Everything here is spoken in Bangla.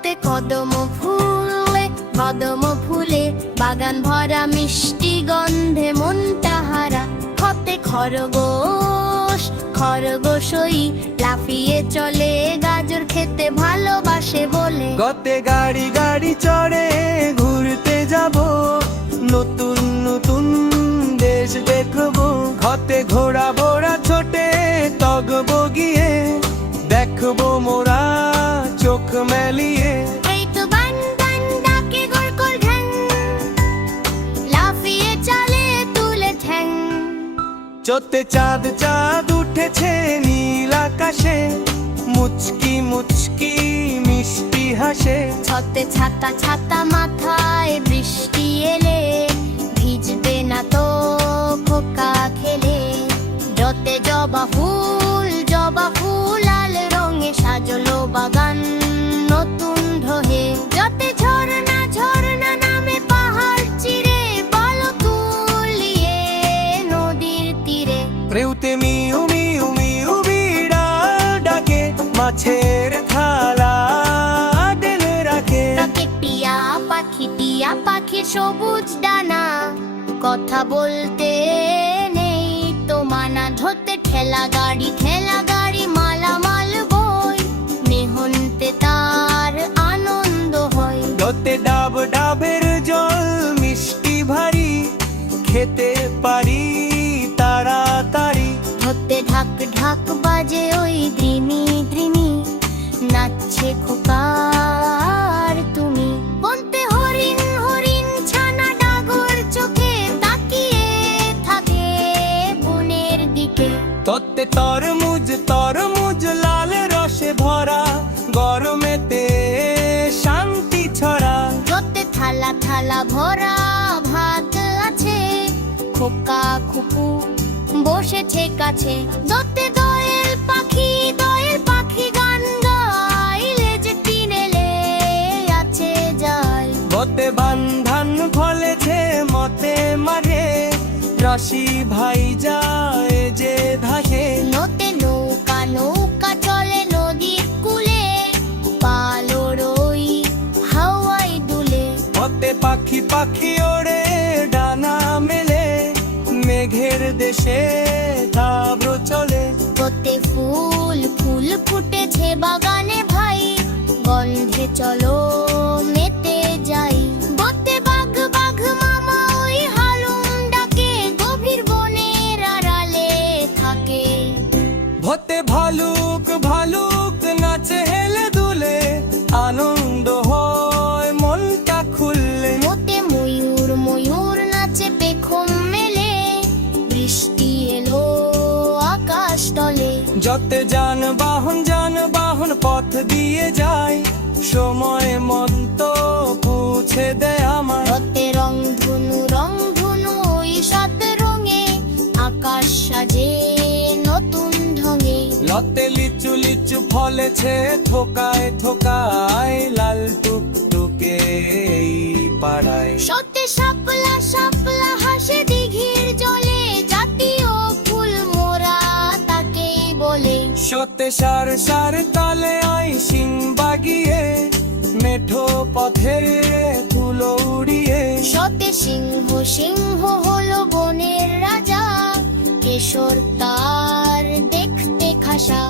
হতে কদম ফুলে বাগান ভরা মিষ্টি গন্ধে মনটা হারা। হতে খরগোশই লাফিয়ে চলে গাজর খেতে ভালোবাসে বলে। গতে গাড়ি চড়ে ঘুরতে যাব, নতুন নতুন দেশ দেখবো। হতে ঘোড়া ছোটে তগবো গিয়ে, দেখবো মোরা চোখ মেলিয়ে। এই তো বান ডাকে গড়গড় ঘ্যাং, লাফিয়ে চলে তুলে ঠ্যাং। চোতে চাঁদ উঠেছে নীল আকাশে, মুচকি মিষ্টি হাসে। ছতে ছাতা মাথায়, বৃষ্টি এলে ভিজবে না তো খোকা খেলে। যতে জবা ফুল লাল রঙে সাজলো বাগান নতুন ঢহে। যতে ঝর্ণা নামে পাহাড় চিরে, বল তুলিয়ে নদীর তীরে। রেউতে মিউ বিড়াল ডাকে, মাছের থালা ঢেলে রাখে। তাকে টিয়া পাখি সবুজ ডানা, কথা বলতে নেই তো মানা। ধরতে ঠেলা গাড়ি মালামাল বই, মেহনতে তার আনন্দ হয়। ধরতে ডাবের জল মিষ্টি ভারী, খেতে পারি তাড়াতাড়ি। ধরতে ঢাক বাজে ওই দ্রিমি নাচছে খোকার তুমি। বনতে হরিণ ছানা ডাগর চোখে তাকিয়ে থাকে বনের দিকে। তত্তে তরমুজ লাল রসে ভরা, গরমেতে শান্তি ছড়া। ধরতে থালা ভরা ভাত আছে, খোকা খুপু বসেছে কাছে। ধরতে দোয়েল পাখি গান গাইলে যে টিনেলে আছে যায়। বতে বান্ধান ফলেছে মতে মারে, রাশি ভাই যায় যে ধাসে। নতে নৌকা চলে নদীর কূলে, পালোরই হাওয়ায় দুলে। বতে পাখি ওড়ে ডানা মেলে, মেঘের দেশে তাব্র চলে। বতে ফুল ফুটেছে বাগানে ভাই, গন্ধে চলো মেতে যাই। বতে বাঘ মামা ওই হালুম ডাকে, গভীর বনের আড়ালে থাকে। ভতে ভালুক নাচে হেলে দুলে, আনন্দ হয় মনটা খুললে। মতে ময়ূর নাচে পেখম মেলে, বৃষ্টি এলো আকাশ তলে। যতে যানবাহন পথ দিয়ে যায়, সময় মতো পৌঁছে দেয় আমার। রতে রংধনু ওই সাত রঙে, আকাশ সাজে নতুন ঢঙে। লতে লিচু ফলেছে থোকায়, লাল টুকটুকে এই পাড়ায়। সতে শাপলা হাসে দিঘির জলে, জাতীয় ফুল মোরা তাকেই বলে। সতে সার তলে সিং বাগিয়ে, মেঠো পথে তুলো উড়িয়ে। সতে সিংহ হলো বনের রাজা, কেশর তার দেখতে খাসা।